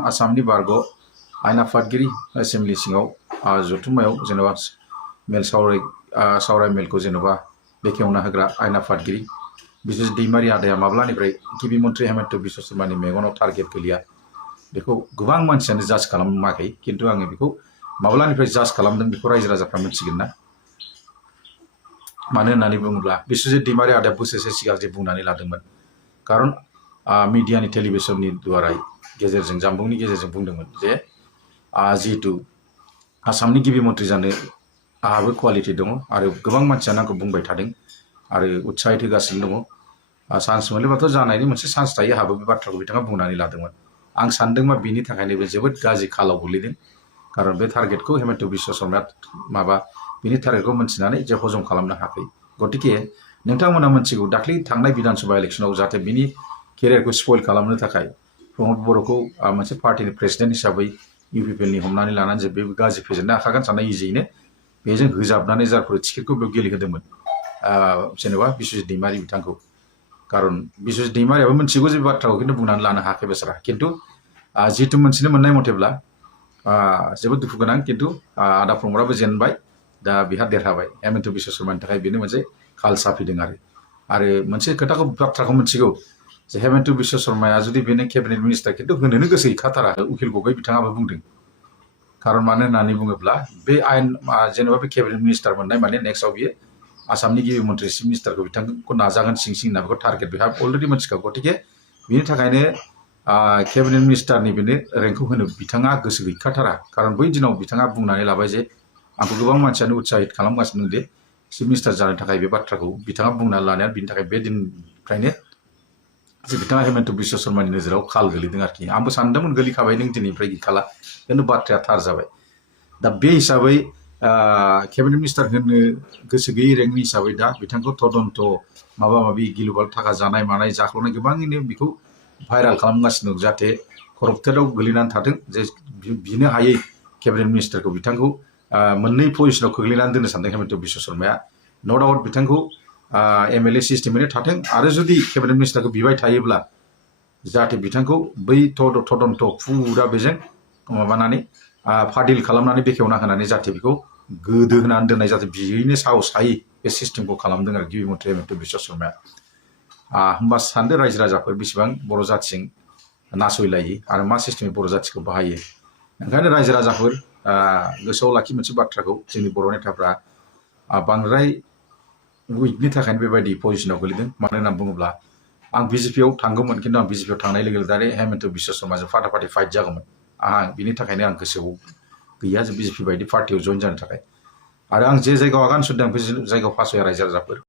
आसामनि बारग' आयेन आफादगिरि एसेम्बलि सिङाव जथुम्मायाव जेनेबा मेल सावराय मेलखौ जेनेबा बेखेवना होग्रा आयेन आफादगिरि बिश्वजित दैमारि आदाया माब्लानिफ्राय गिबि मन्थ्रि हेमन्त बिश्व शर्मानि मेगनाव टारगेट गोलैया बेखौ गोबां मानसियानो जाज खालामाखै किन्तु आङो बेखौ माब्लानिफ्राय जाज खालामदों बेखौ रायजो राजाफ्रा मिथिगोन ना मानो होननानै बुङोब्ला बिश्वजित दैमारि आदाया बोसोरसे सिगां जे बुंनानै लादोंमोन खारन मिडियानि टेलिभिजननि द्वाराय गेजेरजों जामबुंनि गेजेरजों बुंदोंमोन जे जिहेतु आसामनि गिबि मन्थ्रि जानो आहाबो क्वालिटि दङ आरो गोबां मानसियानो आंखौ बुंबाय थादों आरो उत्साहित होगासिनो दङ चान्स मोनोबाथ' जानायनि मोनसे चान्स थायो आहाबो बे बाथ्राखौ बिथाङा बुंनानै लादोंमोन आं सानदोंमा बिनि थाखायनो बे जोबोद गाज्रि खालाव गोलैदों खारन बे टारगेटखौ हेमन्त बिश्व शर्माया बिनि टारगेटखौ मोनथिनानै जे हजम खालामनो हायाखै गतिके नोंथांमोना मोनथिगौ दाख्लै थांनाय विधानसभा इलेक्शनाव जाहाथे बिनि केरियारखौ स्पइल खालामनो थाखाय प्रमद बर'खौ मोनसे पार्टिनि प्रेसिडेन्ट हिसाबै इउपिपिएलनि हमनानै लानानै जे बे गाज्रि फेजेननो हाखागोन साननाय इजियैनो बेजों होजाबनानै जायफोर टिकेटखौ बेयाव गेलेहोदोंमोन जेनेबा बिश्वजित दैमारि बिथांखौ खारन बिश्वजित दैमारियाबो मिथिगौ जे बाथ्राखौ खिन्थु बुंनानै लानो हायाखै बेसारा किन्तु जिहेतु मोनथिनो मोननाय मथेब्ला जोबोद दुखु गोनां किन्तु आदा प्रमदाबो जेनबाय दा बिहा देरहाबाय हेमन्त बिश्व शर्मानि थाखाय बेनो मोनसे काल साफिदों आरो मोनसे बाथ्राखौ मिथिगौ जे हेमन्त बिश्व शर्माया जुदि बेनो केबिनेट मिनिस्टार किन्तु होनोनो गोसो गैखाथारा उकिल गगৈ बिथाङाबो बुंदों खारन मानो होननानै बुङोब्ला बे आयेन जेनेबा बे केबिनेट मिनिस्टार मोननाय माने नेक्स्टआव बियो आसामनि गिबि मन्थ्रि चिफ मिनिस्टारखौ बिथांखौ नाजागोन सिं सिं होनना बेखौ टारगेट बेहा अलरेडि मिथिखागौ गतिके बिनि थाखायनो केबिनेट मिनिस्टारनि बेनो रेंकखौ होनो बिथाङा गोसो गैखाथारा खारन बै दिनाव बिथाङा बुंनानै लाबाय जे आंखौ गोबां मानसियानो उत्साहित खालामगासिनो दे चिफ मिनिस्टार जानो थाखाय बे बाथ्राखौ बिथाङा बुंनानै लानाया बिनि थाखाय बे दिननिफ्रायनो जे बिथाङा हेमन्त बिश्व शर्मानि नोजोराव खाल गोलैदों आरोखि आंबो सानदोंमोन गोलैखाबाय नों दिनैनिफ्राय गैखाला किन्तु बाथ्राया थार जाबाय दा बे हिसाबै केबिनेट मिनिस्टार होनो गोसो गैयै रेंकनि हिसाबै दा बिथांखौ तदन्त माबा माबि गिलुबाल थाखा जानाय मानाय जाख्ल'नाय गोबाङैनो बेखौ भाइराल खालामगासिनो दं जाहाथे करप्टेडआव गोलैनानै थाथों जे बिनो हायै केबिनेट मिनिस्टारखौ बिथांखौ मोननै पजिशनाव खोख्लैनानै दोननो सानदों हेमन्त बिश्व शर्माया न' डाउट बिथांखौ एमएलए सिस्टेमैनो थाथों आरो जुदि केबिनेट मिनिस्टारखौ बिबाय थायोब्ला जाहाथे बिथांखौ बै तदन्त फुरा बेजों माबानानै फादिल खालामनानै बेखेवना होनानै जाहाथे बेखौ गोदो होनानै दोननाय जाहाथे बियैनो साहस हायै बे सिस्टेमखौ खालामदों आरो गिबि मन्थ्रि हेमन्त बिश्व शर्माया होमबा सानदो रायजो राजाफोर बेसेबां बर' जाथिजों नासयलायो आरो मा सिस्टेमै बर' जाथिखौ बाहायो ओंखायनो रायजो राजाफोर गोसोआव लाखि मोनसे बाथ्राखौ जोंनि बर' नेताफ्रा बांद्राय उइकनि थाखायनो बेबायदि पजिशनाव गोलैदों मानो होनना बुङोब्ला आं बिजेपियाव थांगौमोन किन्तु आं बिजेपियाव थांनाय लोगो लोगो डाइरेक्ट हेमन्त बिश्व शर्माजों फाटाफाटि फाइट जागौमोन बिनि थाखायनो आं गोसोआव गैया जे बिजेपि बायदि पार्टियाव जइन जानो थाखाय आरो आं जे जायगायाव आगान सुरदों बे जायगायाव फासया रायजो राजाफोर